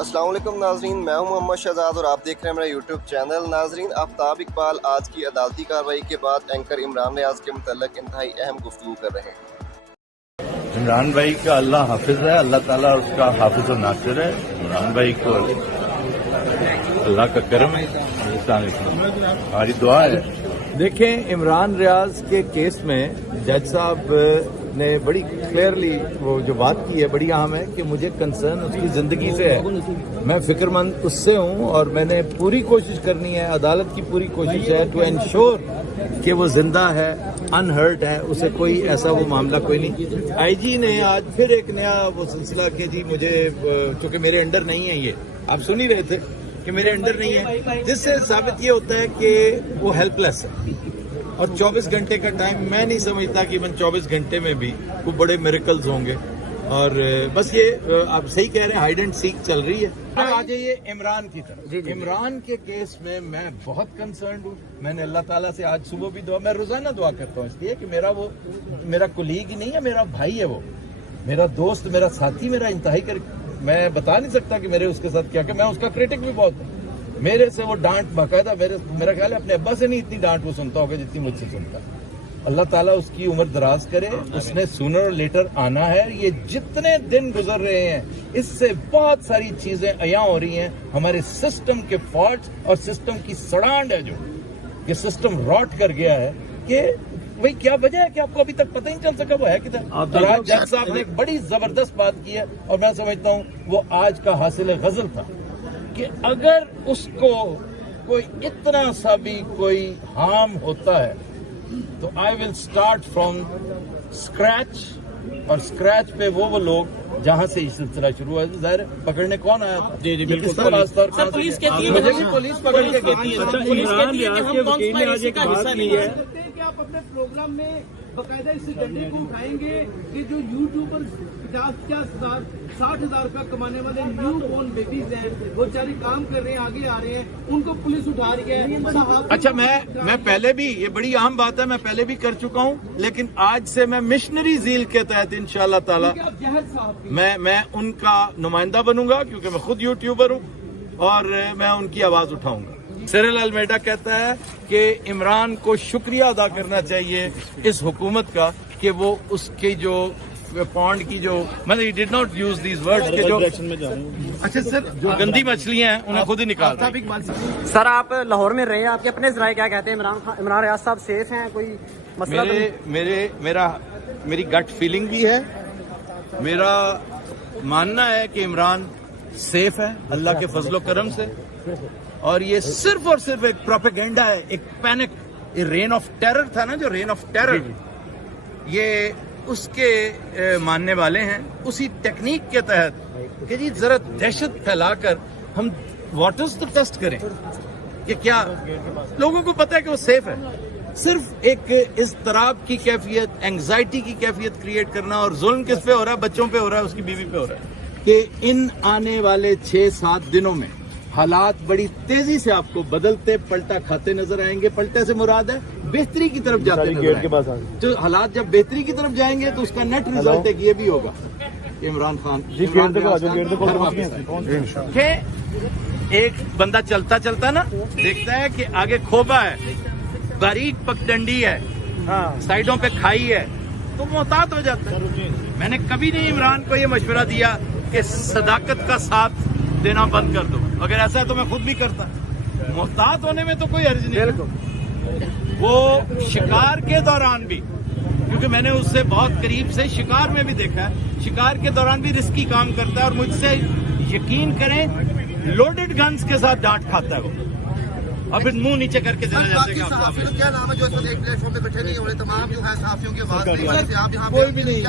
अस्सलाम वालेकुम नाजरीन, मैं हूं मोहम्मद शहजाद और आप देख रहे हैं मेरा यूट्यूब चैनल। नाजरीन, आफ्ताब इकबाल आज की अदालती कार्रवाई के बाद एंकर इमरान रियाज के मुतल्लिक इंतहाई अहम गुफ्तगू कर रहे हैं। इमरान भाई का अल्लाह हाफिज है, अल्लाह ताला उसका हाफिज और नासिर है। इमरान भाई को अल्लाह का करम है, हमारी दुआ है। देखें, इमरान रियाज के केस में जज साहब ने बड़ी क्लियरली वो जो बात की है बड़ी अहम है कि मुझे कंसर्न उसकी जिंदगी से है, मैं फिक्रमंद उससे हूं और मैंने पूरी कोशिश करनी है, अदालत की पूरी कोशिश है टू एंश्योर कि वो जिंदा है, अनहर्ट है, उसे कोई ऐसा वो मामला कोई नहीं। आईजी ने आज फिर एक नया वो सिलसिला कि जी मुझे चूंकि मेरे अंडर नहीं है, ये आप सुन ही रहे थे कि मेरे अंडर नहीं है, जिससे साबित ये होता है कि वो हेल्पलेस है। और 24 घंटे का टाइम, मैं नहीं समझता कि 24 घंटे में भी कोई बड़े मिरेकल्स होंगे। और बस ये आप सही कह रहे हैं, हाइड एंड सीक चल रही है। आ जाइए इमरान की तरफ। इमरान के केस में मैं बहुत कंसर्न हूँ। मैंने अल्लाह ताला से आज सुबह भी दुआ, मैं रोजाना दुआ करता हूँ इसलिए कि मेरा कोलीग ही नहीं है, मेरा भाई है, वो मेरा दोस्त, मेरा साथी, मेरा इंतहाई कर, मैं बता नहीं सकता कि मेरे उसके साथ क्या, मैं उसका क्रिटिक भी बहुत हूँ। मेरे से वो डांट बाकायदा, मेरा ख्याल है अपने अब्बा से नहीं इतनी डांट वो सुनता होगा जितनी मुझसे सुनता। अल्लाह ताला उसकी उम्र दराज करे, उसने सूनर और लेटर आना है। ये जितने दिन गुजर रहे हैं इससे बहुत सारी चीजें अया हो रही हैं, हमारे सिस्टम के फॉल्ट्स और सिस्टम की सड़ांड है, जो ये सिस्टम रॉट कर गया है कि भाई क्या वजह है कि आपको अभी तक पता ही चल सका वो है किधर। और आज जज साहब ने एक बड़ी जबरदस्त बात की है और मैं समझता हूँ वो आज का हासिल गजल था कि अगर उसको कोई इतना सा भी कोई हार्म होता है तो I will start from scratch, और स्क्रैच पे वो लोग जहां से ये सिलसिला शुरू हुआ। जाहिर पकड़ने कौन आया था? जी बिल्कुल। पुलिस कहती है, मुझे भी पुलिस पकड़ के कहती है, पुलिस कहती है कि हम कॉन्स्पिरेसी का हिस्सा नहीं है। कि आप अपने प्रोग्राम में बकायदा इस एजेंडे को उठाएंगे कि जो यूट्यूबर 50,000 60,000 रुपया कमाने वाले न्यू बोर्न बेबीज हैं, वो बेचारे काम कर रहे हैं, आगे आ रहे हैं, उनको पुलिस उठा रही है। अच्छा, मैं पहले भी, ये बड़ी अहम बात है, मैं पहले भी कर चुका हूँ, लेकिन आज से मैं मिशनरी ज़ील के तहत इंशाअल्लाह ताला मैं उनका नुमाइंदा बनूंगा, क्योंकि मैं खुद यूट्यूबर हूँ और मैं उनकी आवाज उठाऊंगा। सिरिल अलमेडा कहता है कि इमरान को शुक्रिया अदा करना चाहिए इस हुकूमत का कि वो उसकी जो पॉन्ड की जो, मतलब he did not use these words के जो, अच्छा सर, जो गंदी मछलियां हैं उन्हें खुद ही निकाल रहे। सर, आप लाहौर में रहे, आपके अपने ज़राए क्या कहते हैं? इमरान रियाज साहब सेफ हैं? कोई मसला? मेरी गट फीलिंग भी है, मेरा मानना है कि इमरान सेफ है अल्लाह के फजलो करम से, और ये सिर्फ और सिर्फ एक प्रोपेगेंडा है, एक पैनिक, ये रेन ऑफ टेरर था ना, जो रेन ऑफ टेरर, ये उसके मानने वाले हैं, उसी टेक्निक के तहत कि जी जरा दहशत फैलाकर हम वाटर्स तो टेस्ट करें कि क्या लोगों को पता है कि वो सेफ है। सिर्फ एक इज़्तिराब की कैफियत, एंग्जाइटी की कैफियत क्रिएट करना, और जुल्म किस पे हो रहा है? बच्चों पे हो रहा है, उसकी बीवी पे हो रहा है। कि इन आने वाले 6-7 दिनों में हालात बड़ी तेजी से आपको बदलते पलटा खाते नजर आएंगे। पलटे से मुराद है बेहतरी की तरफ जाते नजर आएंगे। तो हालात जब बेहतरी की तरफ जाएंगे तो उसका नेट रिजल्ट एक ये भी होगा, इमरान खान एक बंदा चलता चलता ना देखता है कि आगे खोबा है, बारीक पगडंडी है, साइडों पे खाई है, तो मोहतात हो जाता है। मैंने कभी नहीं इमरान को ये मशवरा दिया कि सदाकत का साथ देना बंद कर दो, अगर ऐसा है तो मैं खुद भी करता। मोहतात होने में तो कोई हर्ज नहीं। वो शिकार के दौरान भी, क्योंकि मैंने उससे बहुत करीब से शिकार में भी देखा है, शिकार के दौरान भी रिस्की काम करता है, और मुझसे यकीन करें लोडेड गन्स के साथ डांट खाता है वो, और फिर मुंह नीचे करके चला जाता है। क्या नाम है जो इस वक्त एक प्लेटफॉर्म पे बैठे नहीं हो रहे? तमाम जो है साफियों की आवाज कोई भी नहीं।